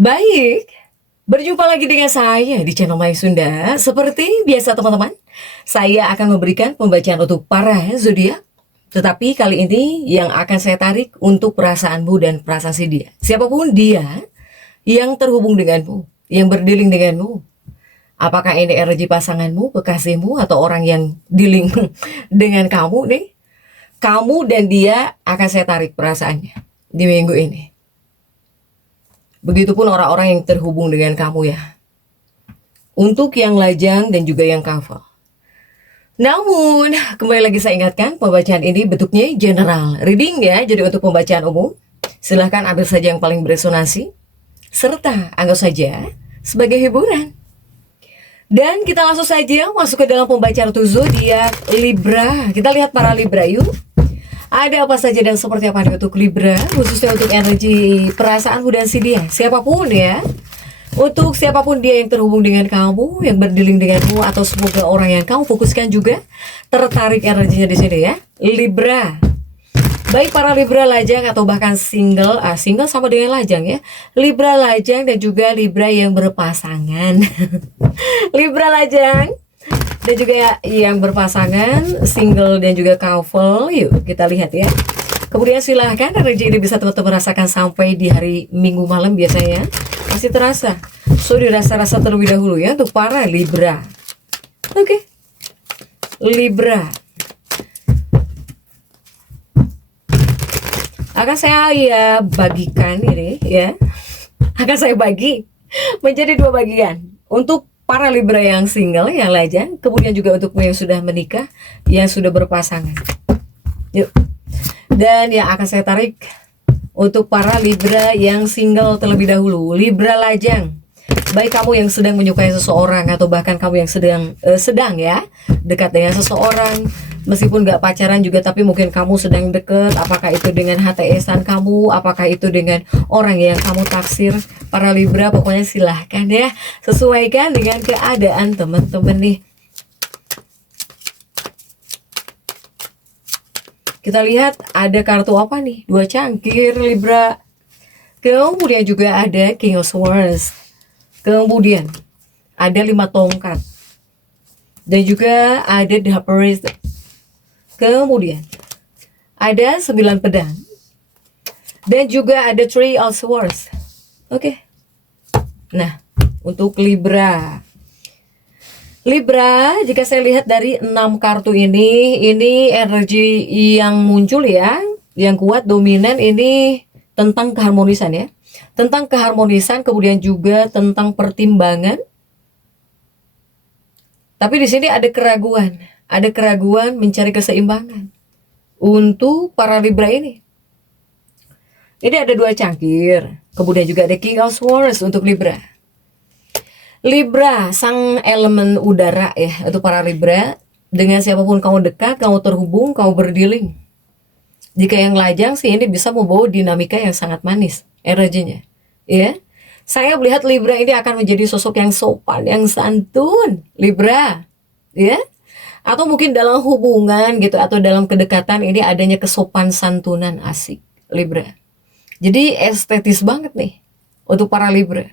Baik, berjumpa lagi dengan saya di channel Maya Sunda. Seperti biasa teman-teman, saya akan memberikan pembacaan untuk para zodiak. Tetapi kali ini yang akan saya tarik untuk perasaanmu dan perasaan si dia. Siapapun dia yang terhubung denganmu, yang berdealing denganmu. Apakah ini energi pasanganmu, kekasihmu, atau orang yang dealing dengan kamu nih. Kamu dan dia akan saya tarik perasaannya di minggu ini. Begitupun orang-orang yang terhubung dengan kamu ya. Untuk yang lajang dan juga yang kafal. Namun, kembali lagi saya ingatkan, pembacaan ini bentuknya general reading ya. Jadi untuk pembacaan umum, silahkan ambil saja yang paling beresonansi. Serta anggap saja sebagai hiburan. Dan kita langsung saja masuk ke dalam pembacaan untuk zodiak Libra. Kita lihat para Libra yuk. Ada apa saja dan seperti apa untuk Libra, khususnya untuk energi perasaan dan si dia. Siapapun ya, untuk siapapun dia yang terhubung dengan kamu, yang berdealing denganmu, atau semoga orang yang kamu fokuskan juga tertarik energinya di sini ya. Libra. Baik para Libra lajang atau bahkan single, single sama dengan lajang ya. Libra lajang dan juga Libra yang berpasangan. Libra lajang dan juga yang berpasangan, single dan juga couple. Yuk kita lihat ya. Kemudian silahkan energi ini bisa teman-teman rasakan sampai di hari Minggu malam biasanya masih terasa. So dirasa-rasa terlebih dahulu ya untuk para Libra. Oke. Libra. Akan saya bagikan ini ya. Akan saya bagi menjadi 2 bagian. Untuk para Libra yang single, yang lajang, kemudian juga untuk yang sudah menikah, yang sudah berpasangan. Yuk. Dan yang akan saya tarik untuk para Libra yang single terlebih dahulu. Libra lajang. Baik kamu yang sedang menyukai seseorang atau bahkan kamu yang sedang ya dekat dengan seseorang, meskipun gak pacaran juga tapi mungkin kamu sedang deket. Apakah itu dengan HTS-an kamu, apakah itu dengan orang yang kamu taksir. Para Libra pokoknya silahkan ya, sesuaikan dengan keadaan teman-teman nih. Kita lihat ada kartu apa nih, 2 cangkir Libra. Kemudian juga ada King of Swords. Kemudian ada 5 tongkat. Dan juga ada The Empress. Kemudian ada 9 pedang. Dan juga ada Three of Swords. Oke. Nah, untuk Libra. Libra, jika saya lihat dari 6 kartu ini energi yang muncul ya, yang kuat dominan ini tentang keharmonisan ya. Tentang keharmonisan, kemudian juga tentang pertimbangan. Tapi di sini ada keraguan mencari keseimbangan untuk para Libra ini. Ini ada 2 cangkir, kemudian juga ada King of Swords untuk Libra. Libra, sang elemen udara ya, untuk para Libra. Dengan siapapun kamu dekat, kamu terhubung, kamu berdealing. Jika yang lajang sih ini bisa membawa dinamika yang sangat manis energinya ya. Saya melihat Libra ini akan menjadi sosok yang sopan, yang santun Libra ya. Atau mungkin dalam hubungan gitu, atau dalam kedekatan ini adanya kesopan santunan asik Libra. Jadi estetis banget nih untuk para Libra.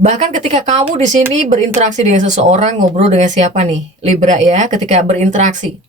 Bahkan ketika kamu di sini berinteraksi dengan seseorang, ngobrol dengan siapa nih Libra ya, ketika berinteraksi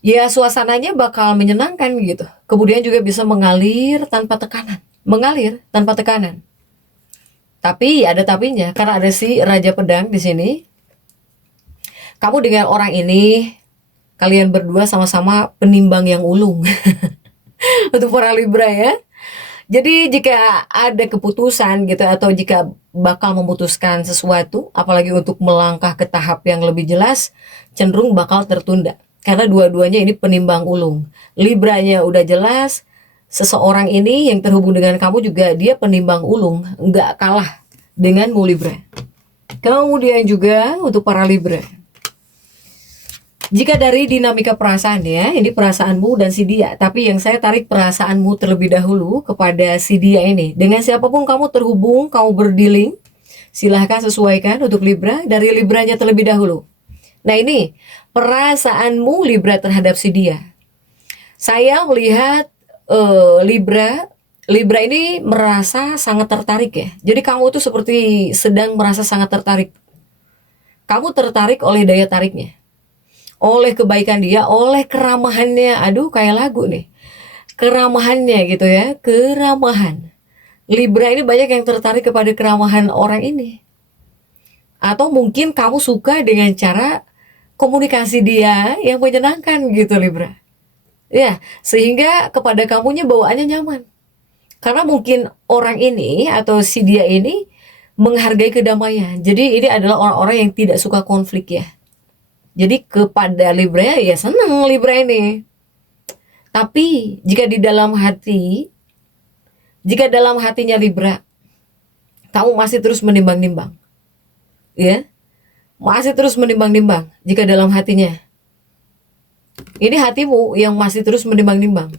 ya suasananya bakal menyenangkan gitu. Kemudian juga bisa mengalir tanpa tekanan. Mengalir tanpa tekanan. Tapi ada tapinya, karena ada si Raja Pedang di sini. Kamu dengan orang ini, kalian berdua sama-sama penimbang yang ulung. Untuk para Libra ya. Jadi jika ada keputusan gitu, atau jika bakal memutuskan sesuatu, apalagi untuk melangkah ke tahap yang lebih jelas, cenderung bakal tertunda. Karena dua-duanya ini penimbang ulung. Libranya udah jelas, seseorang ini yang terhubung dengan kamu juga dia penimbang ulung, nggak kalah denganmu Libra. Kemudian juga untuk para Libra, jika dari dinamika perasaan ya, ini perasaanmu dan si dia, tapi yang saya tarik perasaanmu terlebih dahulu kepada si dia ini. Dengan siapapun kamu terhubung, kamu berdealing, silahkan sesuaikan untuk Libra dari Libranya terlebih dahulu. Nah ini perasaanmu Libra terhadap si dia. Saya melihat Libra Libra ini merasa sangat tertarik ya. Jadi kamu tuh seperti sedang merasa sangat tertarik. Kamu tertarik oleh daya tariknya, oleh kebaikan dia, oleh keramahannya. Aduh, kayak lagu nih. Keramahannya gitu ya, keramahan. Libra ini banyak yang tertarik kepada keramahan orang ini. Atau mungkin kamu suka dengan cara komunikasi dia yang menyenangkan gitu Libra. Ya, sehingga kepada kamunya bawaannya nyaman. Karena mungkin orang ini atau si dia ini menghargai kedamaian. Jadi ini adalah orang-orang yang tidak suka konflik ya. Jadi kepada Libra ya senang Libra ini. Tapi jika dalam hatinya Libra, kamu masih terus menimbang-nimbang, ya, masih terus menimbang-nimbang. Jika dalam hatinya, ini hatimu yang masih terus menimbang-nimbang.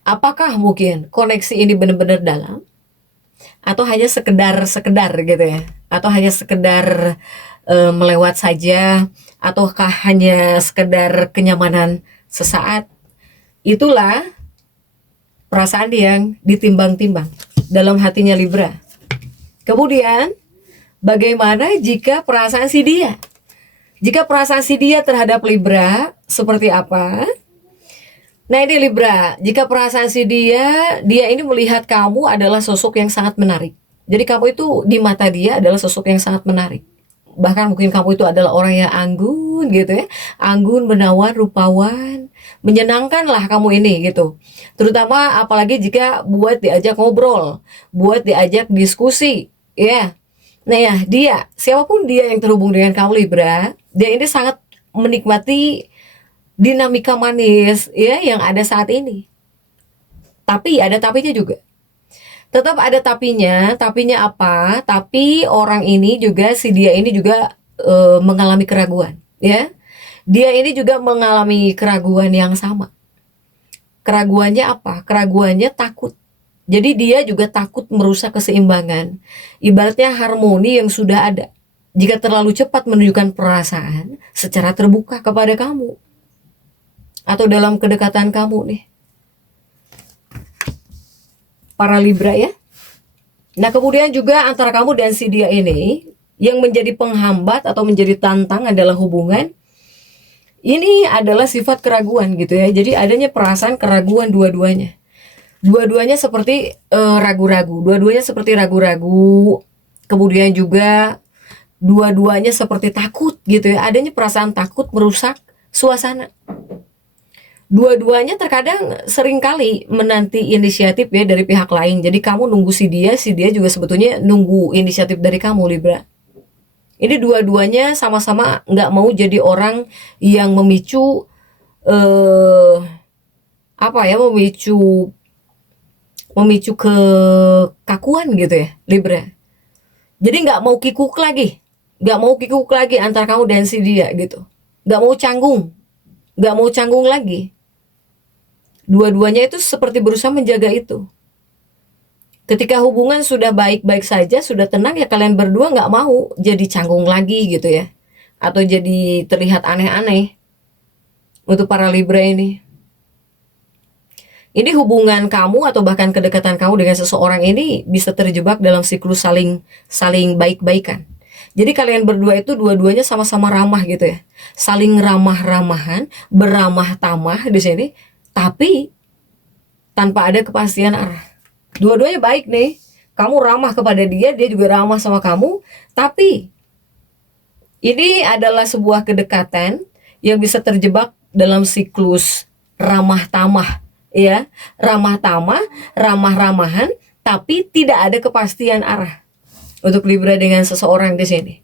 Apakah mungkin koneksi ini benar-benar dalam, atau hanya sekedar gitu ya, atau hanya sekedar melewat saja, ataukah hanya sekedar kenyamanan sesaat? Itulah perasaan yang ditimbang-timbang dalam hatinya Libra. Kemudian, bagaimana jika perasaan si dia? Jika perasaan si dia terhadap Libra seperti apa? Nah ini Libra, jika perasaan si dia ini melihat kamu adalah sosok yang sangat menarik. Jadi kamu itu di mata dia adalah sosok yang sangat menarik. Bahkan mungkin kamu itu adalah orang yang anggun gitu ya. Anggun, menawan, rupawan. Menyenangkan lah kamu ini gitu. Terutama apalagi jika buat diajak ngobrol, buat diajak diskusi, ya. Nah ya, dia, siapapun dia yang terhubung dengan kamu Libra, dia ini sangat menikmati dinamika manis ya yang ada saat ini. Tapi ada tapinya juga. Tetap ada tapinya apa? Tapi orang ini juga si dia ini juga mengalami keraguan, ya. Dia ini juga mengalami keraguan yang sama. Keraguannya apa? Keraguannya takut. Jadi dia juga takut merusak keseimbangan. Ibaratnya harmoni yang sudah ada. Jika terlalu cepat menunjukkan perasaan secara terbuka kepada kamu atau dalam kedekatan kamu nih, para Libra ya. Nah kemudian juga antara kamu dan si dia ini yang menjadi penghambat atau menjadi tantangan dalam hubungan ini adalah sifat keraguan gitu ya. Jadi adanya perasaan keraguan dua-duanya. Dua-duanya seperti ragu-ragu. Dua-duanya seperti ragu-ragu. Kemudian juga dua-duanya seperti takut gitu ya. Adanya perasaan takut merusak suasana. Dua-duanya terkadang seringkali menanti inisiatif ya dari pihak lain. Jadi kamu nunggu si dia juga sebetulnya nunggu inisiatif dari kamu Libra. Ini dua-duanya sama-sama nggak mau jadi orang yang memicu memicu kekakuan gitu ya Libra. Jadi nggak mau kikuk lagi antara kamu dan si dia gitu. Nggak mau canggung lagi. Dua-duanya itu seperti berusaha menjaga itu. Ketika hubungan sudah baik-baik saja, sudah tenang ya kalian berdua nggak mau jadi canggung lagi gitu ya. Atau jadi terlihat aneh-aneh untuk para Libra ini. Ini hubungan kamu atau bahkan kedekatan kamu dengan seseorang ini bisa terjebak dalam siklus saling baik-baikan. Jadi kalian berdua itu dua-duanya sama-sama ramah gitu ya. Saling ramah-ramahan, beramah tamah di sini. Tapi tanpa ada kepastian arah. Dua-duanya baik nih. Kamu ramah kepada dia, dia juga ramah sama kamu. Tapi ini adalah sebuah kedekatan yang bisa terjebak dalam siklus ramah tamah, ya. Ramah tamah, ramah-ramahan, tapi tidak ada kepastian arah untuk Libra dengan seseorang di sini,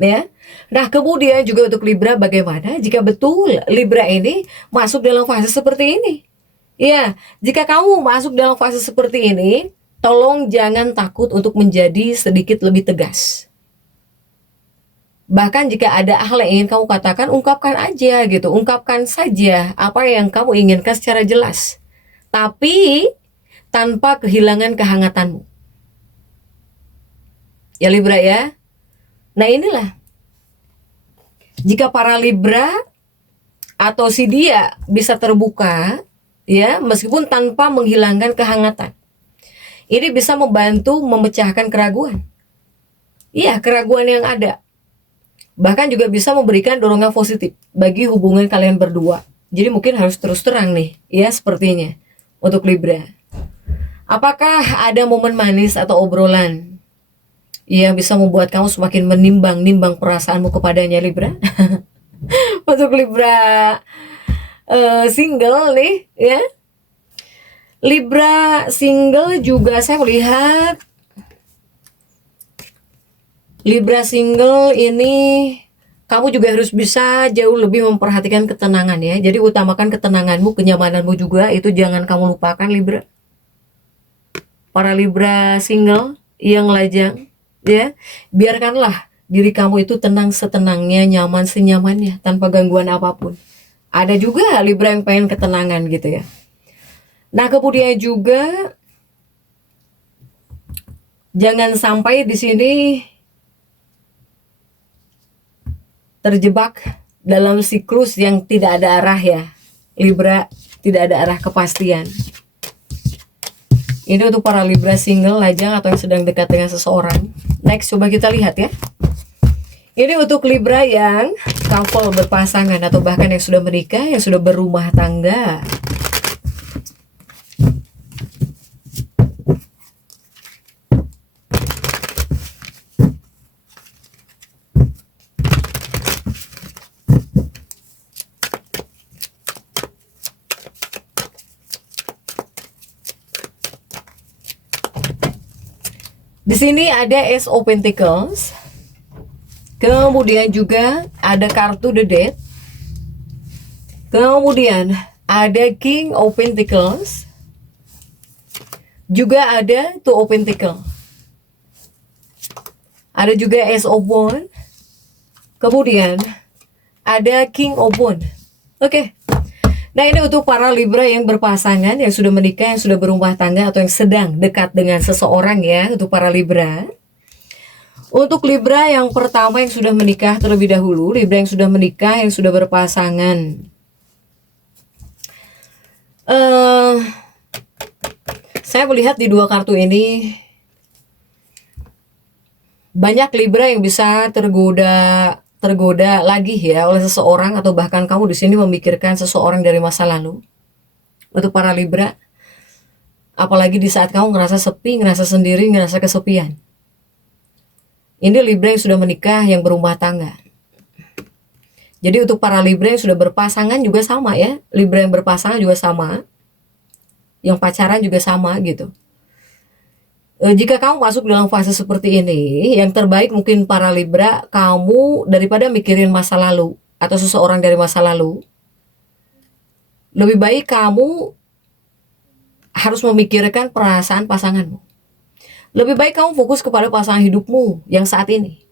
ya. Nah, kemudian juga untuk Libra bagaimana jika betul Libra ini masuk dalam fase seperti ini? Ya, jika kamu masuk dalam fase seperti ini, tolong jangan takut untuk menjadi sedikit lebih tegas. Bahkan jika ada hal yang ingin kamu katakan, ungkapkan aja gitu. Ungkapkan saja apa yang kamu inginkan secara jelas. Tapi tanpa kehilangan kehangatanmu. Ya Libra ya. Nah inilah. Jika para Libra atau si dia bisa terbuka, ya, meskipun tanpa menghilangkan kehangatan. Ini bisa membantu memecahkan keraguan. Iya, keraguan yang ada. Bahkan juga bisa memberikan dorongan positif bagi hubungan kalian berdua. Jadi mungkin harus terus terang nih, ya sepertinya untuk Libra. Apakah ada momen manis atau obrolan yang bisa membuat kamu semakin menimbang-nimbang perasaanmu kepadanya, Libra? Untuk Libra single nih, ya. Libra single juga saya melihat Libra single ini kamu juga harus bisa jauh lebih memperhatikan ketenangan ya. Jadi utamakan ketenanganmu, kenyamananmu juga, itu jangan kamu lupakan Libra. Para Libra single yang lajang ya, biarkanlah diri kamu itu tenang setenangnya, nyaman senyamannya, tanpa gangguan apapun. Ada juga Libra yang pengen ketenangan gitu ya. Nah, kemudian juga jangan sampai di sini terjebak dalam siklus yang tidak ada arah ya, Libra, tidak ada arah kepastian. Ini untuk para Libra single, lajang, atau yang sedang dekat dengan seseorang. Next, coba kita lihat ya. Ini untuk Libra yang couple, berpasangan, atau bahkan yang sudah menikah, yang sudah berumah tangga. Di sini ada Ace of Pentacles. Kemudian juga ada kartu The Death. Kemudian ada King of Pentacles. Juga ada Two of Pentacles. Ada juga Ace of Wands. Kemudian ada King of Wands. Oke. Nah, ini untuk para Libra yang berpasangan, yang sudah menikah, yang sudah berumah tangga, atau yang sedang dekat dengan seseorang ya, untuk para Libra. Untuk Libra yang pertama yang sudah menikah terlebih dahulu, Libra yang sudah menikah, yang sudah berpasangan. Saya melihat di dua kartu ini, banyak Libra yang bisa tergoda lagi ya oleh seseorang, atau bahkan kamu di sini memikirkan seseorang dari masa lalu. Untuk para Libra, apalagi di saat kamu ngerasa sepi, ngerasa sendiri, ngerasa kesepian. Ini Libra yang sudah menikah, yang berumah tangga. Jadi untuk para Libra yang sudah berpasangan juga sama ya. Libra yang berpasangan juga sama. Yang pacaran juga sama gitu. Jika kamu masuk dalam fase seperti ini, yang terbaik mungkin para Libra, kamu daripada mikirin masa lalu atau seseorang dari masa lalu, lebih baik kamu harus memikirkan perasaan pasanganmu. Lebih baik kamu fokus kepada pasangan hidupmu yang saat ini.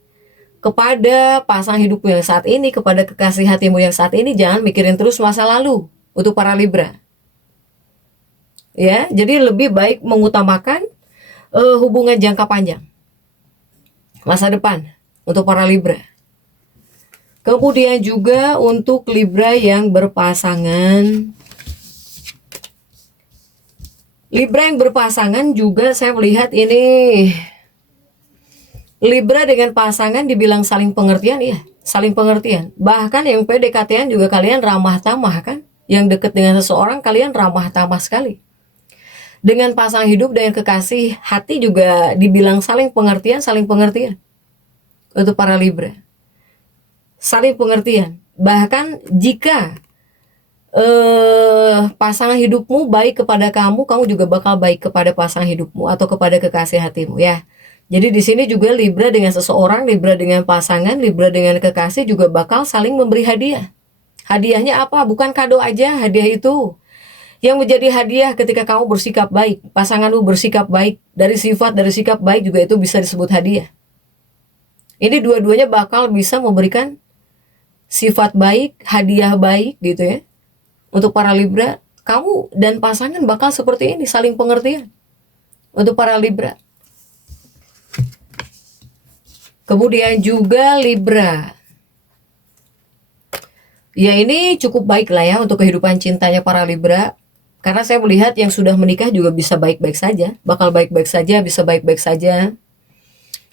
Kepada pasangan hidupmu yang saat ini, kepada kekasih hatimu yang saat ini, jangan mikirin terus masa lalu untuk para Libra. Ya, jadi lebih baik mengutamakan hubungan jangka panjang, masa depan untuk para Libra. Kemudian juga untuk Libra yang berpasangan, Libra yang berpasangan juga saya melihat ini Libra dengan pasangan dibilang saling pengertian ya, saling pengertian. Bahkan yang PDKT-an juga kalian ramah tamah kan, yang dekat dengan seseorang kalian ramah tamah sekali. Dengan pasangan hidup dan kekasih hati juga dibilang saling pengertian, saling pengertian. Untuk para Libra, saling pengertian. Bahkan jika pasangan hidupmu baik kepada kamu, kamu juga bakal baik kepada pasangan hidupmu atau kepada kekasih hatimu ya. Jadi di sini juga Libra dengan seseorang, Libra dengan pasangan, Libra dengan kekasih juga bakal saling memberi hadiah. Hadiahnya apa? Bukan kado aja, hadiah itu yang menjadi hadiah ketika kamu bersikap baik, pasanganmu bersikap baik, dari sifat, dari sikap baik juga itu bisa disebut hadiah. Ini dua-duanya bakal bisa memberikan sifat baik, hadiah baik gitu ya. Untuk para Libra, kamu dan pasangan bakal seperti ini, saling pengertian. Untuk para Libra. Kemudian juga Libra. Ya, ini cukup baik lah ya untuk kehidupan cintanya para Libra. Karena saya melihat yang sudah menikah juga bisa baik-baik saja, bakal baik-baik saja, bisa baik-baik saja.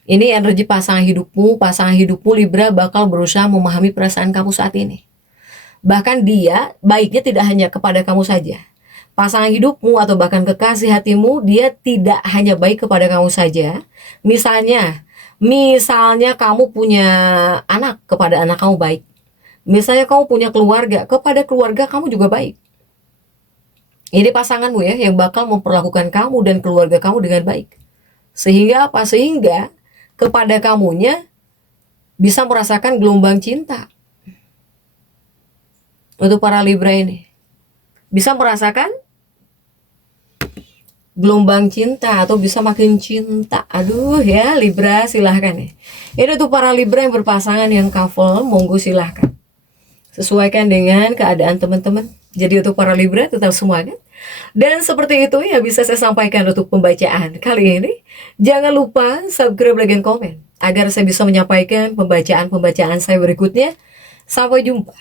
Ini energi pasangan hidupmu Libra bakal berusaha memahami perasaan kamu saat ini. Bahkan dia baiknya tidak hanya kepada kamu saja. Pasangan hidupmu atau bahkan kekasih hatimu, dia tidak hanya baik kepada kamu saja. Misalnya kamu punya anak, kepada anak kamu baik. Misalnya kamu punya keluarga, kepada keluarga kamu juga baik. Ini pasanganmu ya yang bakal memperlakukan kamu dan keluarga kamu dengan baik. Sehingga apa? Sehingga kepada kamunya bisa merasakan gelombang cinta. Untuk para Libra ini bisa merasakan gelombang cinta atau bisa makin cinta. Aduh ya Libra, silahkan ya. Ini untuk para Libra yang berpasangan, yang couple, monggo silahkan sesuaikan dengan keadaan teman-teman. Jadi untuk para Libra tetap semangat. Dan seperti itu ya bisa saya sampaikan untuk pembacaan kali ini. Jangan lupa subscribe, like, dan komen agar saya bisa menyampaikan pembacaan-pembacaan saya berikutnya. Sampai jumpa.